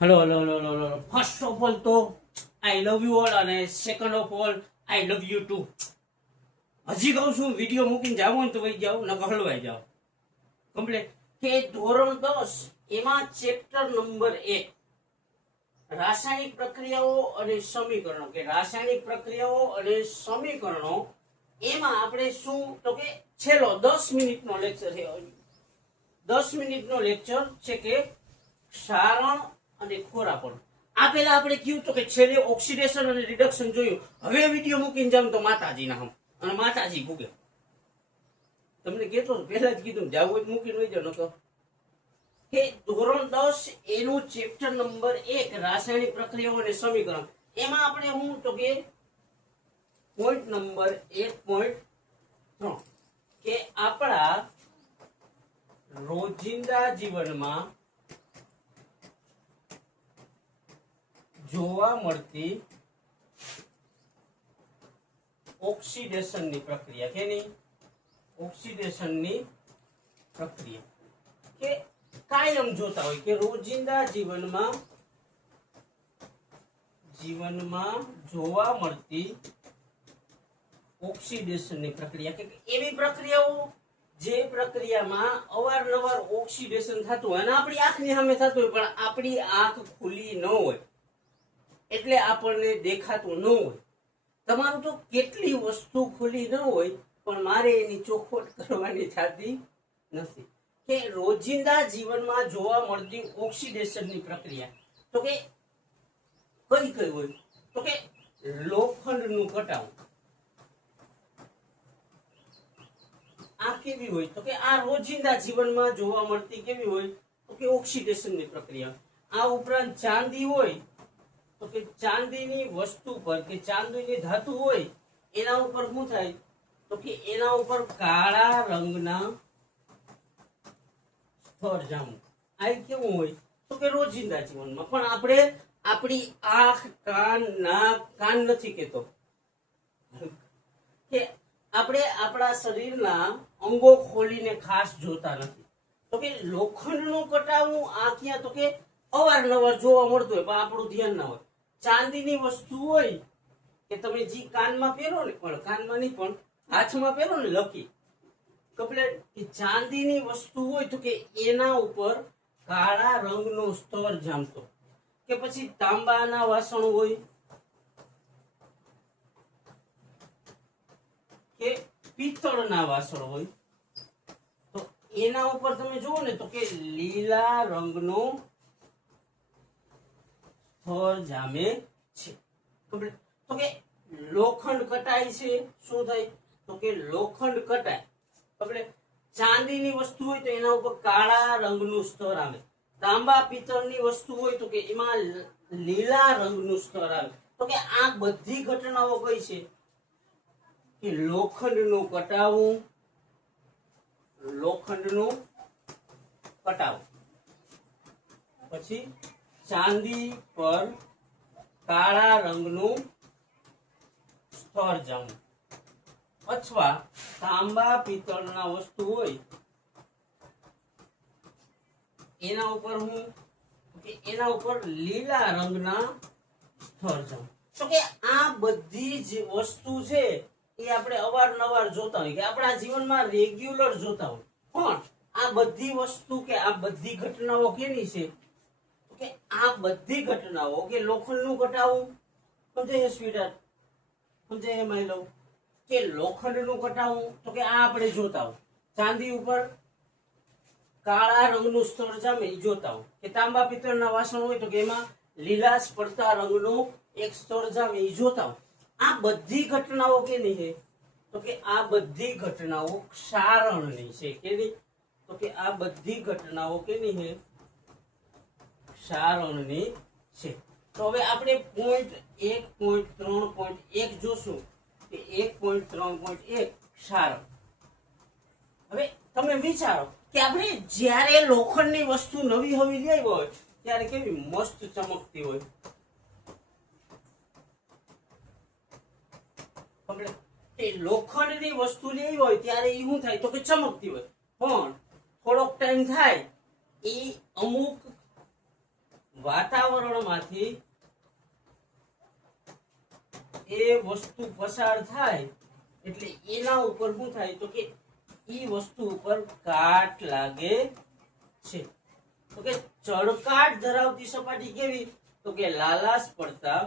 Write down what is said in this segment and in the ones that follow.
Hello hello hello hello hello. First of all તો I love you all, અને second of all I love you too. હજી કહું છું, video મૂકીને જાવ ને તો વહી જાઓ, નકર હલવાઈ જાઓ કમ્પ્લીટ. કે ધોરણ 10 એમાં ચેપ્ટર નંબર 1 રાસાયણિક પ્રક્રિયાઓ અને સમીકરણો, કે રાસાયણિક પ્રક્રિયાઓ અને સમીકરણો, એમાં આપણે શું તો કે છેલ્લો 10 મિનિટનો લેક્ચર છે. 10 મિનિટનો લેક્ચર છે કે ક્ષારણ અને ખોરાપણ. આ પેલા આપણે કયું તો કે છેલ્લે ઓક્સિડેશન અને રિડક્શન જોયું. હવે વિડીયો મૂકીને જાવ તો માતાજીના હમ અને માતાજી ભૂગે. તમને કેતો પહેલા જ કીધું, જાવ જ મૂકીને વઈ જાવ. નતો કે ધોરણ 10 એનું ચેપ્ટર નંબર 1 રાસાયણિક પ્રક્રિયાઓ અને સમીકરણ, એમાં આપણે હું તો કે પોઈન્ટ નંબર 1.3 કે આપણા રોજિંદા જીવનમાં જોવા મળતી ઓક્સિડેશનની પ્રક્રિયા, કે નહીં ઓક્સિડેશનની પ્રક્રિયા, કે કાયમ જોતા હોય કે રોજિંદા જીવનમાં જોવા મળતી ઓક્સિડેશનની પ્રક્રિયા, કે એવી પ્રક્રિયાઓ જે પ્રક્રિયામાં અવારનવાર ઓક્સિડેશન થતું હોય અને આપણી આંખની સામે થતું હોય, પણ આપણી આંખ ખુલ્લી ન હોય એટલે આપણને દેખાતું ન હોય. તમારું તો કેટલી વસ્તુ ખુલ્લી ન હોય, પણ મારે એની ચોખવટ કરવાની થતી નથી. કે રોજિંદા જીવનમાં જોવા મળતી ઓક્સિડેશનની પ્રક્રિયા તો કે કઈ કઈ હોય તો કે લોખંડનું કટાવું. આ કેવી હોય તો કે આ રોજિંદા જીવનમાં જોવા મળતી કેવી હોય તો કે ઓક્સિડેશનની પ્રક્રિયા. આ ઉપરાંત ચાંદી હોય તો કે ચાંદીની વસ્તુ પર કે ચાંદીની ધાતુ હોય એના ઉપર શું થાય તો કે એના ઉપર કાળા રંગના સ્તર જામવું. આ કેવું હોય તો કે રોજિંદા જીવનમાં. પણ આપણે આપણી આંખ, કાન, નાક, કાન નથી કેતો કે આપણે આપણા શરીરના અંગો ખોલીને ખાસ જોતા નથી. તો કે લોખંડનું કટાવું આ ક્યાં તો કે અવારનવાર જોવા મળતું હોય, પણ આપણું ધ્યાન ના હોય. ચાંદીની વસ્તુ હોય કે તમે જે કાનમાં પહેરો ને, પણ કાનમાં નહીં પણ હાથમાં પહેરો ને લકી કમ્પ્લેટ, કે ચાંદીની વસ્તુ હોય તો કે એના ઉપર કાળા રંગનો સ્તર જામતો. કે પછી તાંબાના વાસણ હોય કે પિત્તળના વાસણ હોય તો એના ઉપર તમે જુઓ ને તો કે લીલા રંગનો સ્તર જામે છે. તો કે લોખંડ કટાય છે. શું થાય તો કે લોખંડ કટાય. આપણે ચાંદીની વસ્તુ હોય તો એના ઉપર કાળા રંગનું સ્તર આવે. તાંબા પિત્તળની વસ્તુ હોય તો કે એમાં લીલા રંગનું સ્તર આવે. તો કે આ બધી ઘટનાઓ કઈ છે કે લોખંડનું કટાવું, લોખંડનું કટાવું, પછી ચાંદી પર કાળા રંગનું સ્તર જામવું, અથવા તાંબા પિત્તળના વસ્તુ હોય એના ઉપર હું કે એના ઉપર લીલા રંગના સ્તર જામવું. તો કે આ બધી જ વસ્તુ છે એ આપણે અવારનવાર જોતા હોય, કે આપણા જીવનમાં રેગ્યુલર જોતા હોય. પણ આ બધી વસ્તુ કે આ બધી ઘટનાઓ કેની છે કે આ બધી ઘટનાઓ કે લોખંડનું કટાવું સમજાય સ્વીટર, સમજાય એમાં લઉં કે લોખંડનું કટાવું તો કે આ આપણે જોતા હોય. ચાંદી ઉપર કાળા રંગનું સ્તર જામે એ જોતા હોય. કે તાંબા પિત્તળના વાસણ હોય તો કે એમાં લીલાશ પડતા રંગનું એક સ્તર જામે એ જોતા હોય. આ બધી ઘટનાઓ કેની છે તો કે આ બધી ઘટનાઓ ક્ષારણની છે. કેની તો કે આ બધી ઘટનાઓ કેની છે ક્ષારણની છે. તો હવે આપણે પોઈન્ટ 1.3.1 જોશું કે 1.3.1 ક્ષારણ. હવે તમે વિચારો કે આપણે જ્યારે લોખંડની વસ્તુ નવી હવી લઈ હોય ત્યારે કેવી મસ્ત ચમકતી હોય. એ લોખંડની વસ્તુ લેવી હોય ત્યારે એ શું થાય તો કે ચમકતી હોય, પણ થોડોક ટાઈમ થાય એ અમુક વાતાવરણમાંથી એ વસ્તુ પસાર થાય એટલે એના ઉપર શું થાય તો કે ઈ વસ્તુ ઉપર કાટ લાગે છે. તો કે ચળકાટ ધરાવતી સપાટી કેવી તો કે લાલાશ પડતા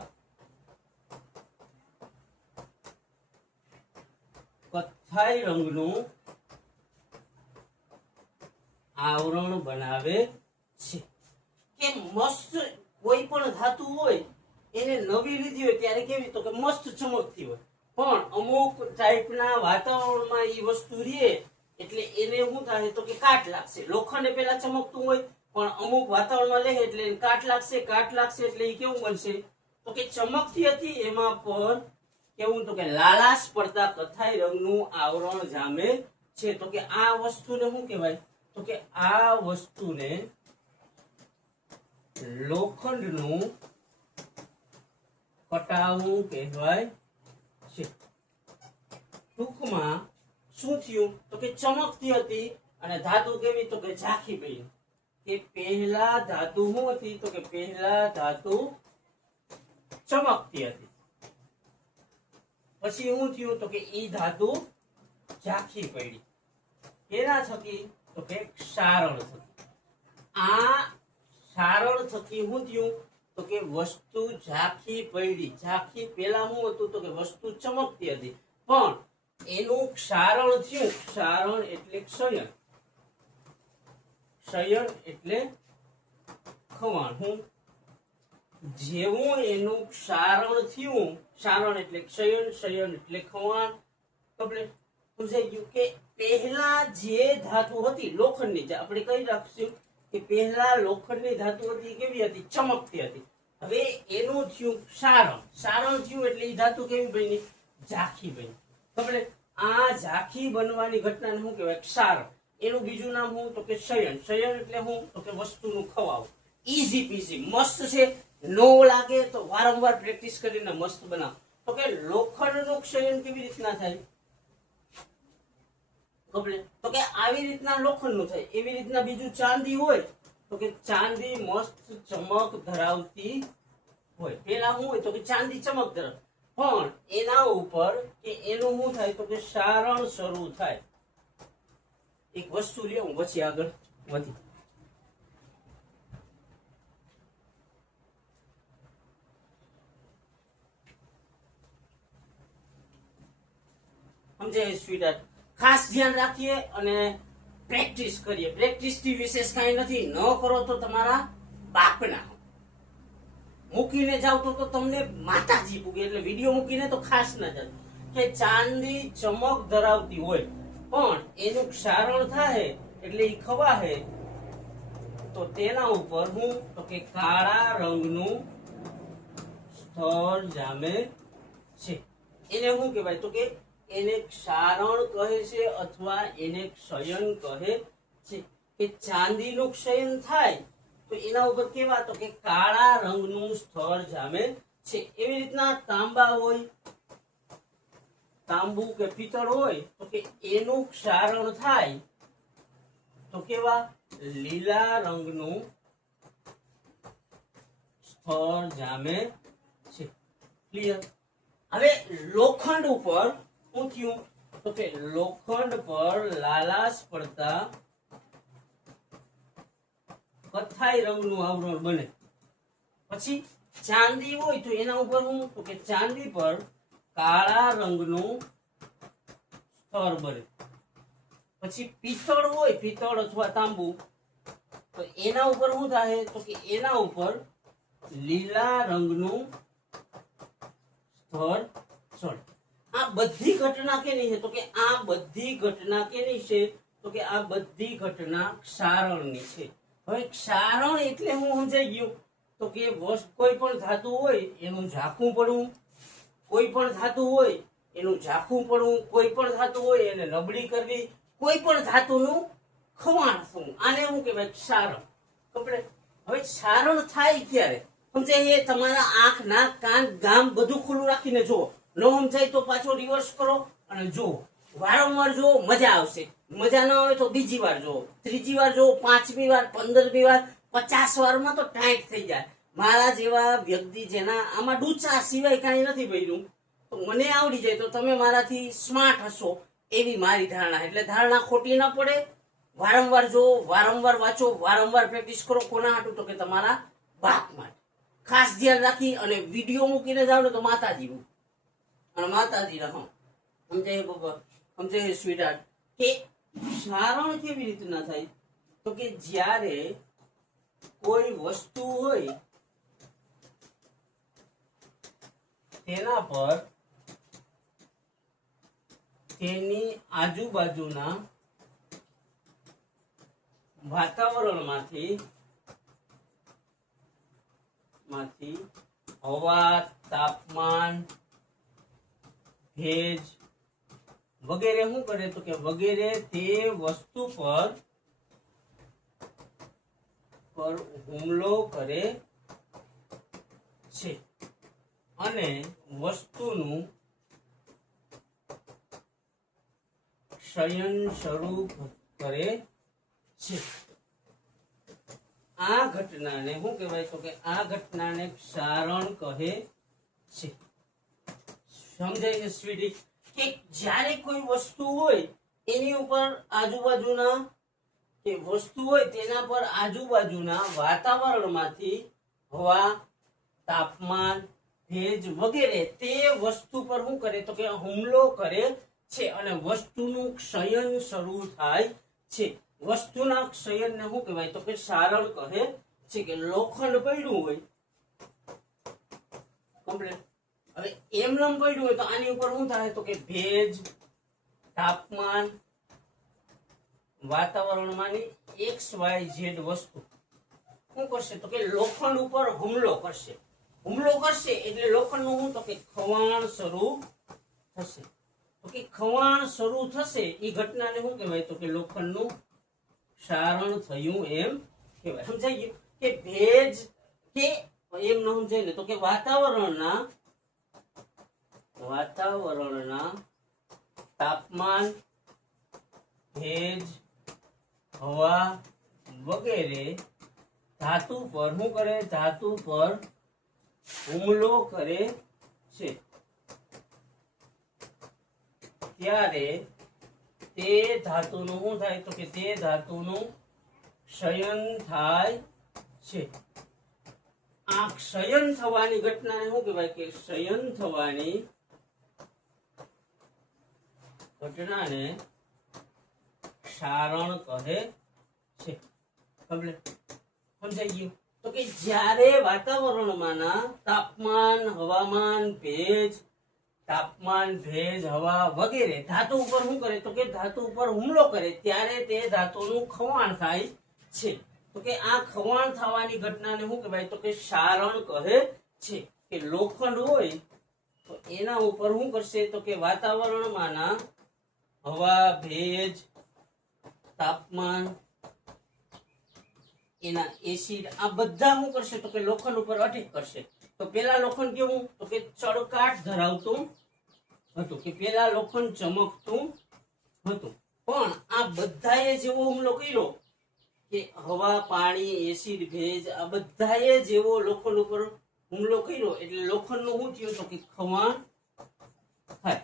કથ્થાઈ રંગનું આવરણ બનાવે છે. કે મસ્ત કોઈ પણ ધાતુ હોય એને નવી લીધી હોય ત્યારે કેવી તો કે મસ્ત ચમકતી હોય, પણ અમુક ટાઈપના વાતાવરણમાં એ વસ્તુ રહે એટલે એને શું થાય તો કે કાટ લાગશે. લોખંડ પેલા ચમકતું હોય પણ અમુક વાતાવરણમાં લે એટલે એને કાટ લાગશે એટલે એ કેવું બનશે તો કે ચમકતી હતી એમાં પર કેવું તો કે લાલાશ પડતા કથ્થાઈ રંગનું આવરણ જામે છે. તો કે આ વસ્તુને શું કહેવાય તો કે આ વસ્તુને લોખંડનું કટાવું કહેવાય છે. ટૂંકમાં શું થયું તો કે ચમકતી હતી અને ધાતુ કેવી તો કે ઝાંખી પડી. કે પહેલા ધાતુ શું હતી તો કે પહેલા ધાતુ ચમકતી હતી, પછી શું થયું તો કે ઈ ધાતુ ઝાંખી પડી. એના થકી તો કે ક્ષારણ થકી. આ ક્ષારણ થકી શું થયું તો કે વસ્તુ ઝાંખી પડી. ઝાંખી પેલા શું હતું તો કે વસ્તુ ચમકતી હતી પણ એનું ક્ષારણ થયું. ક્ષારણ એટલે ક્ષયન, ક્ષયન એટલે ખવાણ. હું જેવું એનું ક્ષારણ થયું, ક્ષારણ એટલે ક્ષયન, ક્ષયન એટલે ખવાણ. કમ્પ્લીટ સમજાઈ ગયું. કે પહેલા જે ધાતુ હતી લોખંડની, આપણે કઈ રાખશું કે પહેલા લોખંડની ધાતુ હતી કેવી હતી ચમકતી હતી. હવે એનું થયું ક્ષારણ, ક્ષારણ થયું એટલે એ ધાતુ કેવી બની ઝાંખી બની. કમ્પ્લીટ આ ઝાંખી બનવાની ઘટનાને શું કહેવાય ક્ષારણ. એનું બીજું નામ શું તો કે ક્ષયન. ક્ષયન એટલે શું તો કે વસ્તુનું ખવાવું. ઈઝી પીઝી મસ્ત છે, નો લાગે તો વારંવાર પ્રેક્ટિસ કરીને મસ્ત બનાવો. તો કે લોખંડનું ક્ષયન કેવી રીતના થાય તો કે આવી રીતના લોખંડનું થાય. એવી રીતના બીજું ચાંદી હોય તો કે ચાંદી મસ્ત ચમક ધરાવતી હોય. પેલા શું હોય તો કે ચાંદી ચમક ધરાવે પણ એના ઉપર કે એનું શું થાય તો કે ક્ષારણ શરૂ થાય. એક વસ્તુ લ્યો હું પછી આગળ વધી. સમજાય સ્વીટ? ખાસ ધ્યાન રાખીએ અને પ્રેક્ટિસ કરીએ. પ્રેક્ટિસ થી વિશેષ કઈ નથી. ન કરો તો તમારા બાપના મૂકીને જાવ તો તમને માતાજી પૂગે. એટલે વિડીયો મૂકીને તો ખાસ ના જાવ. કે ચાંદી ચમક ધરાવતી હોય પણ એનું ક્ષારણ થાય એટલે એ ખવાહે તો તેના ઉપર હું તો કે કાળા રંગનું સ્તર જામે છે. એને શું કહેવાય તો કે એને ક્ષારણ કહે છે અથવા એને ક્ષયન કહે છે. કે ચાંદીનું ક્ષયન થાય તો એના ઉપર કેવા તો કે કાળા રંગનું સ્તર જામે છે. એવી રીતના તાંબા હોય, તાંબુ કે પિત્તળ હોય તો કે એનું ક્ષારણ થાય તો કેવા લીલા રંગનું સ્તર જામે છે. ક્લિયર? હવે લોખંડ ઉપર શું થયું તો કે લોખંડ પર લાલાશ પડતા કથ્થાઈ રંગનું આવરણ બને. પછી ચાંદી હોય તો એના ઉપર શું તો કે ચાંદી પર કાળા રંગનું સ્તર બને. પછી પિત્તળ હોય, પિત્તળ અથવા તાંબુ તો એના ઉપર શું થાય તો કે એના ઉપર લીલા રંગનું સ્તર ચડે. આ બધી ઘટના કેની છે તો કે આ બધી ઘટના કેની છે તો કે આ બધી ઘટના ક્ષારણની છે. હવે ક્ષારણ એટલે હું સમજાઈ ગયું તો કે કોઈ પણ ધાતુ હોય એનું ઝાંખું પડવું, કોઈ પણ ધાતુ હોય એનું ઝાંખું પડવું, કોઈ પણ ધાતુ હોય એને નબળી કરવી, કોઈ પણ ધાતુનું ખવાણ થવું. આને શું કહેવાય ક્ષારણ. કમ્પ્લીટ? હવે ક્ષારણ થાય ક્યારે સમજાય? એ તમારા આંખ, નાક, કાન, ગામ બધું ખુલ્લું રાખીને જુઓ. ન સમજાય તો પાછો રિવર્સ કરો અને જુઓ. વારંવાર જુઓ, મજા આવશે. મજા ન આવે તો બીજી વાર જુઓ, ત્રીજી વાર જુઓ, 5મી વાર, 15મી વાર, 50 વારમાં તો ટાઈટ થઈ જાય. મારા જેવા વ્યક્તિ જેના આમાં ડૂચા સિવાય કાંઈ નથી ભર્યું, તો મને આવડી જાય તો તમે મારાથી સ્માર્ટ હશો એવી મારી ધારણા. એટલે ધારણા ખોટી ન પડે. વારંવાર જો, વારંવાર વાંચો, વારંવાર પ્રેક્ટિસ કરો. કોના હાટું? તો કે તમારા બાપ માટે. ખાસ ધ્યાન રાખી અને વિડીયો મૂકીને જાવ ને તો માતાજીનું અને માતાજીના સમજાય બાબા, સમજાય સ્વીટહાર્ટ. કે સારણ કેવી રીતના થાય? તો કે જ્યારે કોઈ વસ્તુ હોય તેના પર તેની આજુબાજુના વાતાવરણમાંથી હવા, તાપમાન, ભેજ વગેરે શું કરે? તો કે વગેરે તે વસ્તુ પર હુમલો કરે છે અને વસ્તુનું ક્ષયન શરૂ કરે છે. આ ઘટનાને શું કહેવાય? તો કે આ ઘટનાને ક્ષારણ કહે છે. સમજાય છે સ્વીટી? કે જ્યારે કોઈ વસ્તુ હોય એની ઉપર આજુબાજુના કે વસ્તુ હોય તેના પર આજુબાજુના વાતાવરણમાંથી હવા, તાપમાન, ભેજ વગેરે તે વસ્તુ પર શું કરે? તો કે હુમલો કરે છે અને વસ્તુનું ક્ષયન શરૂ થાય છે. વસ્તુના ક્ષયનને શું કહેવાય? તો કે ક્ષારણ કહે છે. કે લોખંડ પડ્યું હોય કમ્પ્લીટ, હવે એમનેમ પડ્યું હોય તો આની ઉપર શું થાય? તો કે ભેજ, તાપમાન, વાતાવરણમાંની XYZ વસ્તુ શું કરશે? તો કે લોખંડ ઉપર હુમલો કરશે. હુમલો કરશે એટલે લોખંડનું શું? તો કે ખવાણ શરૂ થશે. તો કે ખવાણ શરૂ થશે એ ઘટનાને શું કહેવાય? તો કે લોખંડનું ક્ષારણ થયું એમ કહેવાય. સમજાઈ ગયું? કે ભેજ કે એમ ન સમજાય ને તો કે વાતાવરણના તાપમાન, ભેજ, હવા વગેરે ધાતુ પર શું કરે? ધાતુ પર હુમલો કરે છે ત્યારે તે ધાતુનું શું થાય? તો કે તે ધાતુનું ક્ષયન થાય છે. આ ક્ષયન થવાની ઘટનાને શું કહેવાય? કે ક્ષયન થવાની ઘટનાને ક્ષારણ કહે છે. સમજાઈ ગયું? તો કે જ્યારે વાતાવરણમાંના તાપમાન, હવામાન, ભેજ, હવા વગેરે ધાતુ ઉપર શું કરે? તો કે ધાતુ ઉપર હુમલો કરે ત્યારે તે ધાતુનું ખવાણ થાય છે. તો કે આ ખવાણ થવાની ઘટનાને શું કહેવાય? તો કે ક્ષારણ કહે છે. કે લોખંડ હોય તો એના ઉપર શું કરશે? તો કે વાતાવરણમાંના હવા, ભેજ, તાપમાન, એના એસિડ આ બધા શું કરશે? તો કે લોખંડ ઉપર અટેક કરશે. તો પેલા લોખંડ કેવું? તો કે ચળકાટ ધરાવતું હતું, કે પેલા લોખંડ ચમકતું હતું. પણ આ બધાએ જેવો હુમલો કર્યો કે હવા, પાણી, એસિડ, ભેજ આ બધાએ જેવો લોખંડ ઉપર હુમલો કર્યો એટલે લોખંડનું શું થયું? તો કે ખવાણ થાય.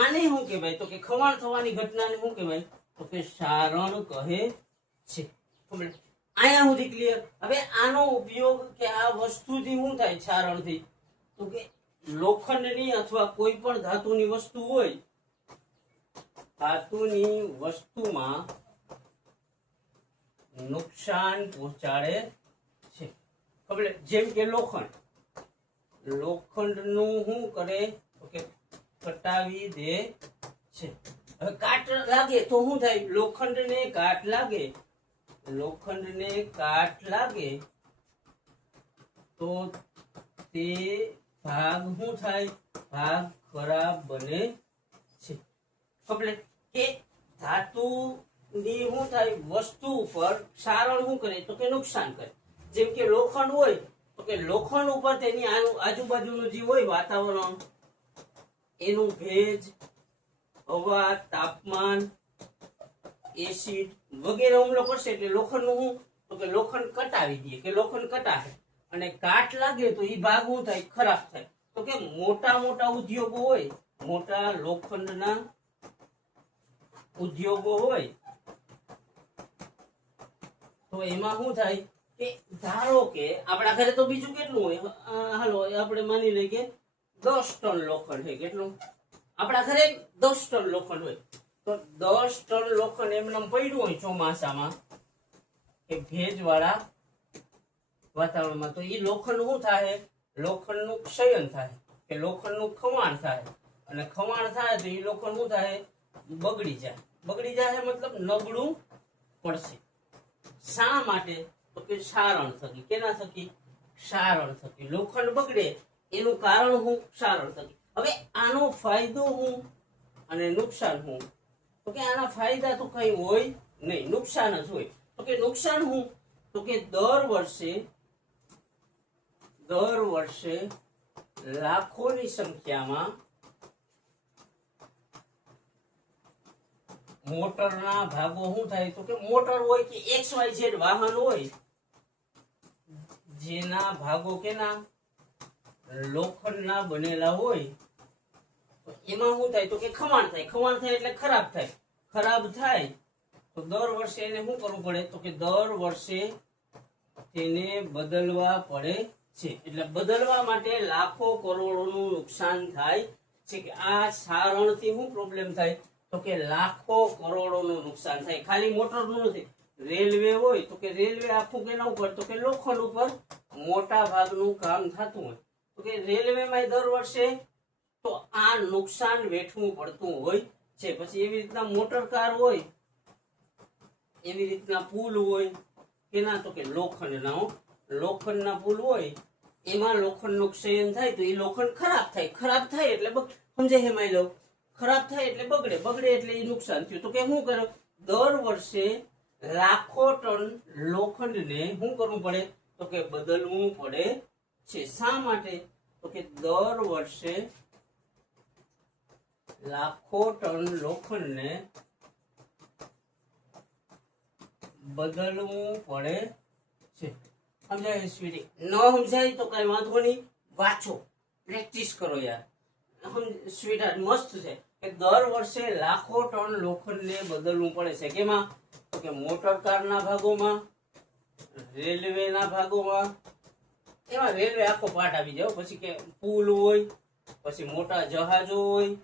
આને શું કહેવાય? તો કે ખવાણ થવાની ઘટનાને શું કહેવાય? તો કે ક્ષારણ કહે છે. અહીંયા સુધી ક્લિયર? હવે આનો ઉપયોગ કે આ વસ્તુથી શું થાય? ક્ષારણથી તો કે લોખંડની અથવા કોઈ પણ ધાતુની વસ્તુ હોય, ધાતુની વસ્તુમાં નુકસાન પહોંચાડે છે. ખબર? જેમ કે લોખંડનું શું કરે? તો કે કટાવી દે છે. હવે કાટ લાગે તો શું થાય? લોખંડને કાટ લાગે તો તે ભાગ શું થાય? ભાગ ખરાબ બને છે. ખબર? કે ધાતુની શું થાય? વસ્તુ ઉપર ક્ષારણ શું કરે? તો કે નુકસાન કરે. જેમ કે લોખંડ હોય તો કે લોખંડ ઉપર તેની આજુબાજુનું જે હોય વાતાવરણ, એનું ભેજ, હવા, તાપમાન, એસિડ વગેરે હુમલો કરશે એટલે લોખંડનું તો કે લોખંડ કટાવી દઈએ કે લોખંડ કટાશે અને કાટ લાગે તો એ ભાગ શું થાય ખરાબ થાય તો કે મોટા મોટા ઉદ્યોગો હોય મોટા લોખંડના ઉદ્યોગો હોય તો એમાં શું થાય કે ધારો કે આપણા ઘરે તો બીજું કેટલું હોય હાલો આપણે માની લઈએ કે 10 ટન લોખંડ છે કેટલું આપણા ઘરે 10 ટન લોખંડ હોય તો 10 ટન લોખંડ એમને પડ્યું હોય ચોમાસામાં કે ભેજવાળા વાતાવરણમાં તો એ લોખંડ શું થાય લોખંડનું ક્ષયન થાય કે લોખંડનું ખવાણ થાય અને ખવાણ થાય તો એ લોખંડ શું થાય બગડી જાય મતલબ નબળું પડશે શા માટે તો કે ક્ષારણ થકી કેના થકી ક્ષારણ થકી લોખંડ બગડે એનું કારણ હું ક્ષારણ થકી હવે આનો ફાયદો હું અને નુકસાન હું તો કે આના ફાયદા તો કઈ હોય નહીં નુકસાન જ હોય તો કે નુકસાન હું તો કે દર વર્ષે લાખોની સંખ્યામાં મોટરના ભાગો શું થાય તો કે મોટર હોય કે XYZ વાહન હોય જેના ભાગો કેના લોખંડના બનેલા હોય તો એમાં શું થાય તો કે ખવાણ થાય એટલે ખરાબ થાય તો દર વર્ષે એને શું કરવું પડે તો કે દર વર્ષે તેને બદલવા પડે છે એટલે બદલવા માટે લાખો કરોડોનું નુકસાન થાય છે કે આ સારણથી શું પ્રોબ્લેમ થાય તો કે લાખો કરોડોનું નુકસાન થાય ખાલી મોટરનું નથી રેલવે હોય તો કે રેલવે આખું કેના ઉપર તો કે લોખંડ ઉપર મોટા ભાગનું કામ થતું હોય તો કે રેલવેમાં દર વર્ષે તો આ નુકસાન વેઠવું પડતું હોય છે પછી એવી રીતના મોટર કાર હોય એવી રીતના પુલ હોય કેના તો કે લોખંડના પુલ હોય એમાં લોખંડનું ક્ષયન થાય તો એ લોખંડ ખરાબ થાય એટલે સમજાય એમાં લો ખરાબ થાય એટલે બગડે એટલે એ નુકસાન થયું તો કે શું કરે દર વર્ષે લાખો ટન લોખંડને શું કરવું પડે તો કે બદલવું પડે છે શા માટે તો કે દર વર્ષે લાખો ટન લોખંડને બદલવું પડે છે સમજાય સ્વીટી ન સમજાય તો કઈ વાંધો નહીં વાંચો પ્રેક્ટિસ કરો યાર સ્વીટ મસ્ત છે કે દર વર્ષે લાખો ટન લોખંડને બદલવું પડે છે કેમાં તો કે મોટર કારના ભાગોમાં રેલવેના ભાગોમાં એમાં રેલવે આખો પાર્ટ આવી જાય પછી કે પુલ હોય પછી મોટા જહાજો હોય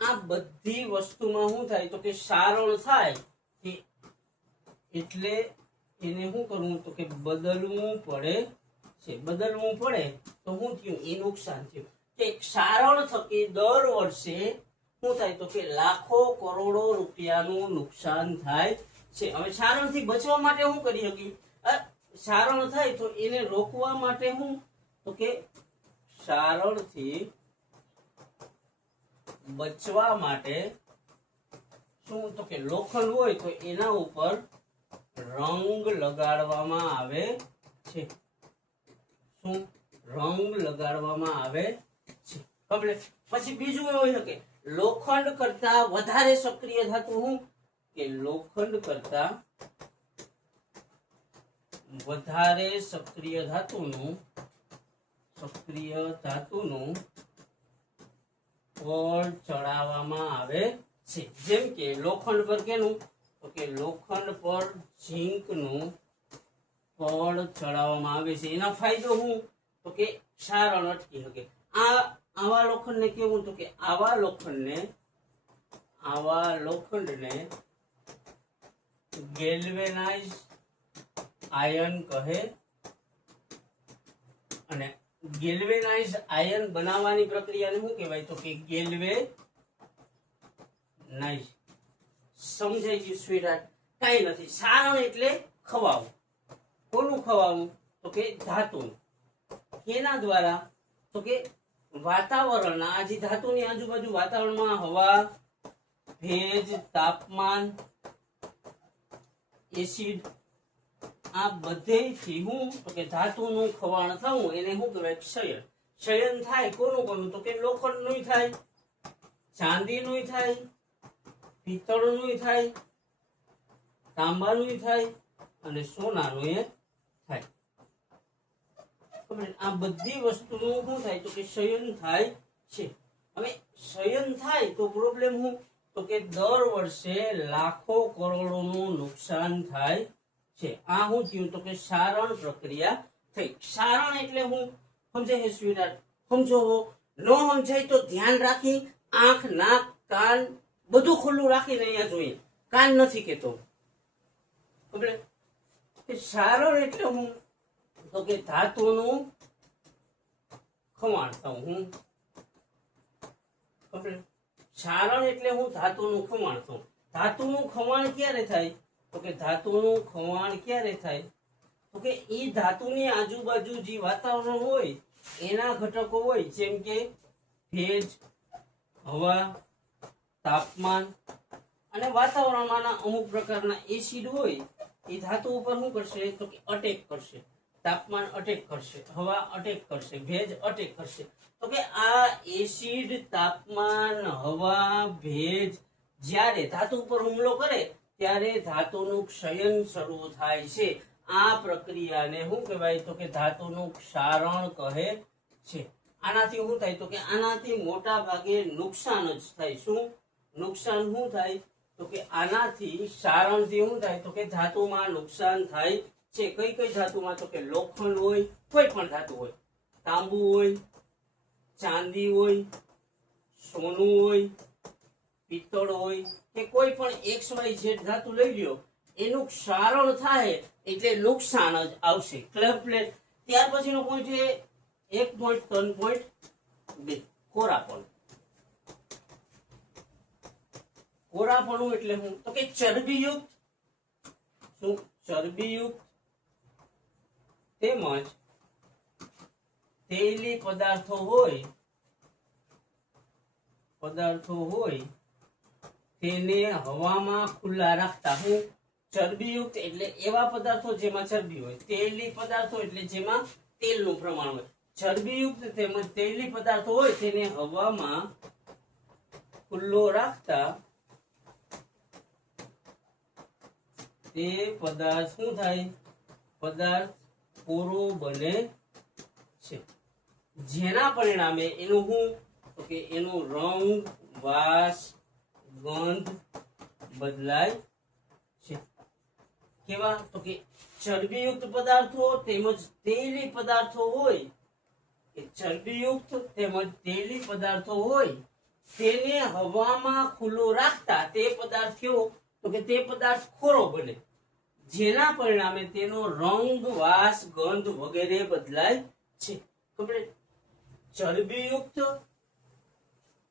આ બધી વસ્તુમાં શું થાય તો કે સારણ થાય એટલે એને શું કરવું તો કે બદલવું પડે તો શું થયું એ નુકસાન થયું કે સારણ થકી દર વર્ષે શું થાય તો કે લાખો કરોડો રૂપિયાનું નુકસાન થાય છે હવે સારણથી બચવા માટે શું કરી શકીએ સારણ થાય તો એને રોકવા માટે શું તો કે સારણથી બચવા માટે શું તો કે લોખંડ હોય તો એના ઉપર રંગ લગાડવામાં આવે છે પછી બીજું એવું હોય કે લોખંડ કરતા વધારે સક્રિય ધાતુ શું કે લોખંડ કરતા વધારે સક્રિય ધાતુનું પળ ચડાવવામાં આવે છે જેમ કે લોખંડ પર કેનું તો કે લોખંડ પર ઝીંકનું પળ ચડાવવામાં આવે છે એના ફાયદો શું તો કે સારણ અટકી શકે આવા લોખંડને કેવું તો કે આવા લોખંડને ગેલ્વેનાઇઝ આયન કહે અને ગેલ્વેનાઇઝ આયન બનાવવાની પ્રક્રિયાને શું કહેવાય તો કે ગેલ્વેનાઇઝ સમજાઈ ગયું સ્વીટહાર્ટ કઈ નથી સારણ એટલે ખવાવું કોનું ખવાવું તો કે ધાતુનું કેના દ્વારા તો કે વાતાવરણ આ જે ધાતુની આજુબાજુ વાતાવરણમાં હવા ભેજ તાપમાન એસિડ આ બધેથી હું તો કે ધાતુનું ખવાણ થવું એને શું કહેવાય ક્ષયન થાય કોનું તો કે લોખંડનું થાય ચાંદીનું થાય પિત્તળનું થાય તાંબાનું થાય અને સોનાનું એ થાય. આ બધી વસ્તુનું શું થાય તો કે શયન થાય છે. હવે શયન થાય તો પ્રોબ્લેમ શું તો કે દર વર્ષે લાખો કરોડોનું નુકસાન થાય છે. આ શું થયું તો કે સારણ પ્રક્રિયા થઈ. સારણ એટલે હું સમજાય છે સ્વીકાર સમજો. ન સમજાય તો ધ્યાન રાખી આંખ નાક કાન બધું ખુલ્લું રાખીને અહીંયા જોઈએ. કાન નથી કેતો. સારણ એટલે હું તો કે ધાતુનું ખવાણ થવું. હું સારણ એટલે હું ધાતુનું ખવાણ થવું. ધાતુનું ખવાણ ક્યારે થાય તો કે ધાતુનું ખવાણ ક્યારે થાય તો કે એ ધાતુની આજુબાજુ જે વાતાવરણ હોય એના ઘટકો હોય જેમ કે ભેજ, હવા, તાપમાન અને વાતાવરણમાંના અમુક પ્રકારના એસિડ હોય એ ધાતુ ઉપર શું કરશે તો કે અટેક કરશે. તાપમાન અટેક કરશે, હવા અટેક કરશે, ભેજ અટેક કરશે. તો કે આ એસિડ, તાપમાન, હવા, ભેજ જ્યારે ધાતુ ઉપર હુમલો કરે ત્યારે ધાતુનું ક્ષયન શરૂ થાય છે. આ પ્રક્રિયાને શું કહેવાય તો કે ધાતુનું ક્ષારણ કહે છે. આનાથી શું થાય તો કે આનાથી મોટા ભાગે નુકસાન જ થાય. શું નુકસાન શું થાય તો કે આનાથી ક્ષારણથી શું થાય તો કે ધાતુમાં નુકસાન થાય છે. કઈ કઈ ધાતુમાં તો કે લોખંડ હોય, કોઈ પણ ધાતુ હોય, તાંબુ હોય, ચાંદી હોય, સોનું હોય, પિત્તળ હોય કે કોઈ પણ XYZ ધાતુ લઈ લ્યો એનું ક્ષારણ થાય એટલે નુકસાન જ આવશે. ક્લેર. ત્યાર પછીનો પોઈન્ટ છે 1.3.2 કોરાપણ. કોરાપણું એટલે શું તો કે ચરબીયુક્ત શું ચરબીયુક્ત તેમજ તેલી પદાર્થો હોય તેને હવામાં ખુલ્લા રાખતા. હું ચરબીયુક્ત એટલે એવા પદાર્થો જેમાં ચરબી હોય, તેલી પદાર્થો એટલે જેમાં તેલનું પ્રમાણ હોય. ચરબીયુક્ત તેમજ તેલી પદાર્થો હોય તેને હવામાં ખુલ્લો રાખતા તે પદાર્થ શું થાય પદાર્થ કોરો બને છે. જેના પરિણામે એનું શું તો કે એનું રંગ, વાસ, ગંધ બદલાય છે. કેવા તો કે ચરબીયુક્ત પદાર્થો તેમજ તેલી પદાર્થો હોય કે ચરબીયુક્ત તેમજ તેલી પદાર્થો હોય તેને હવામાં ખુલ્લો રાખતા તે પદાર્થ કેવો તો કે તે પદાર્થ ખોરો બને. જેના પરિણામે તેનો રંગ, વાસ, ગંધ વગેરે બદલાય છે. ચરબીયુક્ત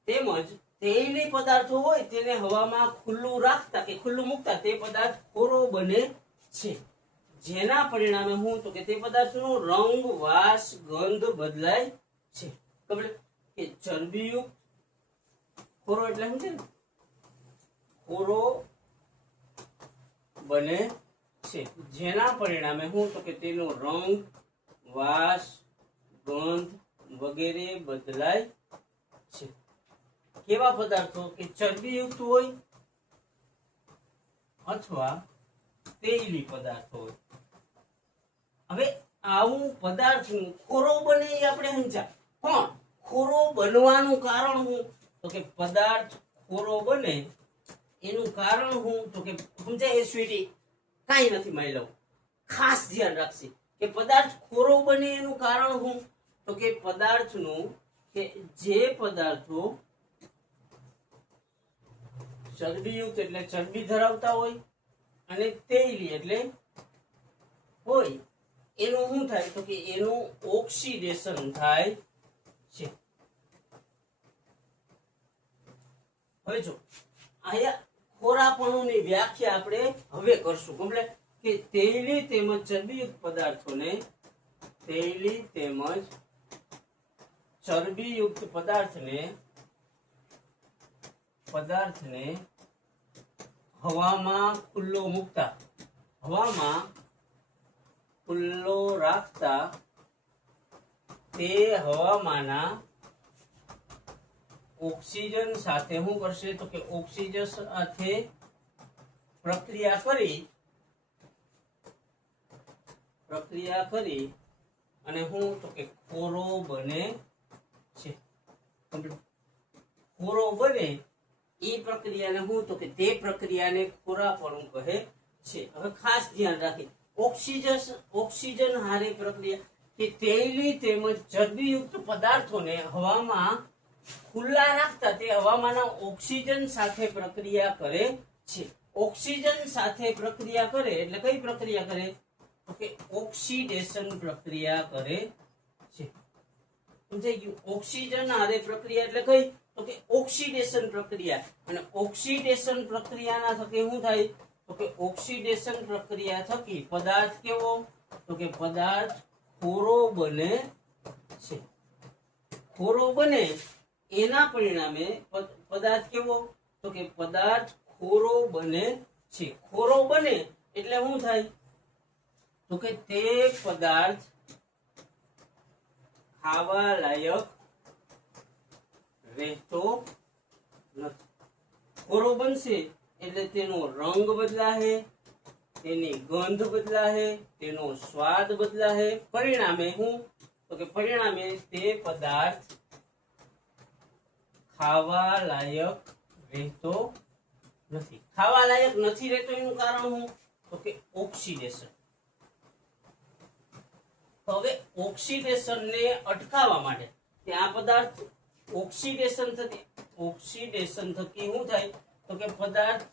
તેમજ તેલી પદાર્થો હોય તેને હવામાં ખુલ્લું રાખતા કે ખુલ્લું મૂકતા તે પદાર્થ ખોરો બને છે. જેના પરિણામે હું તો કે તે પદાર્થનો રંગ, વાસ, ગંધ બદલાય છે. ખબર કે ચરબીયુક્ત ખોરો એટલે શું છે ખોરો બને છે. જેના પરિણામે હું તો કે તેનો રંગ, વાસ, ગંધ વગેરે બદલાય છે. કેવા પદાર્થો કે ચરબીયુક્ત હોય અથવા તેલી પદાર્થો હોય. હવે આવું પદાર્થ ખોરો બને એ આપણે સમજ્યા, પણ ખોરો બનવાનું કારણ શું તો કે પદાર્થ ખોરો બને એનું કારણ શું તો કે સમજાય સ્વીટી કાંઈ નથી માયલો. ખાસ ધ્યાન રાખશે કે પદાર્થ ખોરો બને એનું કારણ શું તો કે પદાર્થનું કે જે પદાર્થો ચરબીયુક્ત એટલે ચરબી ધરાવતા હોય અને તેલી એટલે હોય એનું શું થાય તો કે એનું ઓક્સિડેશન થાય છે. હવે જો આયા ખોરાપણુની વ્યાખ્યા આપણે હવે કરશું. કમ્પ્લીટ કે તેલી તેમજ ચરબીયુક્ત પદાર્થોને તેલી તેમજ ચરબીયુક્ત પદાર્થને હવામાં ખુલ્લો મૂકતા, હવામાં ખુલ્લો રાખતા તે હવામાંના ઓક્સિજન સાથે શું કરશે તો કે ઓક્સિજન સાથે પ્રક્રિયા કરી પ્રક્રિયા કરી અને હું તો કે ખોરો બને છે. ખોરો બને એ પ્રક્રિયાને હું તો કે તે પ્રક્રિયાને ખોરાપણું કહે છે. હવે ખાસ ધ્યાન રાખી ઓક્સિજન હારે પ્રક્રિયા કે તેલી તેમજ ચરબીયુક્ત પદાર્થોને હવામાં ખુલ્લા રાખતા તે હવામાંના ઓક્સિજન સાથે પ્રક્રિયા કરે છે. ઓક્સિજન સાથે પ્રક્રિયા કરે એટલે કઈ પ્રક્રિયા કરે તો કે ઓક્સિડેશન પ્રક્રિયા કરે છે. સમજાઈ ગયું? ઓક્સિજન હારે પ્રક્રિયા એટલે કઈ તો કે ઓક્સિડેશન પ્રક્રિયા. અને ઓક્સિડેશન પ્રક્રિયાના થકી શું થાય તો કે ઓક્સિડેશન પ્રક્રિયા થકી પદાર્થ કેવો તો કે પદાર્થ ખોરો બને છે. ખોરો બને એના પરિણામે પદાર્થ કેવો તો કે પદાર્થ ખોરો બને છે. ખોરો બને એટલે શું થાય તો કે તે પદાર્થ ખાવા લાયક રહેતો નથી. ખોરો બનશે એટલે તેનો રંગ બદલાશે, તેની ગંધ બદલાશે, તેનો સ્વાદ બદલાશે. પરિણામે હું તો કે પરિણામે તે પદાર્થ ખાવા લાયક રહેતો નથી. ખાવા લાયક નથી રહેતો એનું કારણ શું તો કે ઓક્સિડેશન. તો હવે ઓક્સિડેશન ને અટકાવવા માટે કે આ પદાર્થ ઓક્સિડેશન થકી શું થાય તો કે પદાર્થ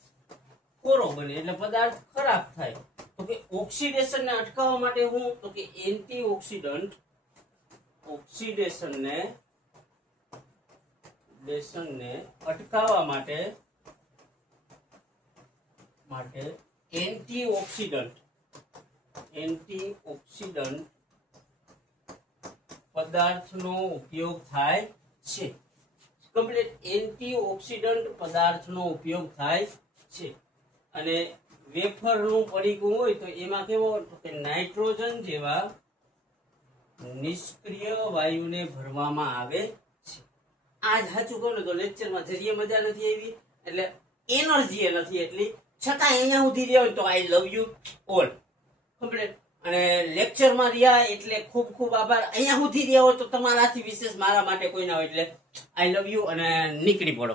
કોરો બને એટલે પદાર્થ ખરાબ થાય. તો કે ઓક્સિડેશન ને અટકાવવા માટે હું તો કે એન્ટીઓક્સિડન્ટ ઓક્સિડેશન ને અટકાવવા માટે એન્ટીઓક્સિડન્ટ પદાર્થનો ઉપયોગ થાય છે. કમ્પ્લીટ એન્ટીઓક્સિડન્ટ પદાર્થનો ઉપયોગ થાય છે. અને વેફરનું પડીકું હોય તો એમાં કેવો તો કે નાઇટ્રોજન જેવા નિષ્ક્રિય વાયુને ભરવામાં આવે છે. આ જ સાચું કહું ને તો લેક્ચરમાં જરીએ મજા નથી આવી એટલે એનર્જી નથી એટલી છતાં અહીંયા સુધી રહ્યા હોય તો I love you all complete. અને લેક્ચરમાં રહ્યા એટલે ખૂબ ખૂબ આભાર. અહીંયા સુધી રહ્યા હોય તો તમારાથી વિશેષ મારા માટે કોઈ ના હોય એટલે આઈ લવ યુ અને નીકળી પડો.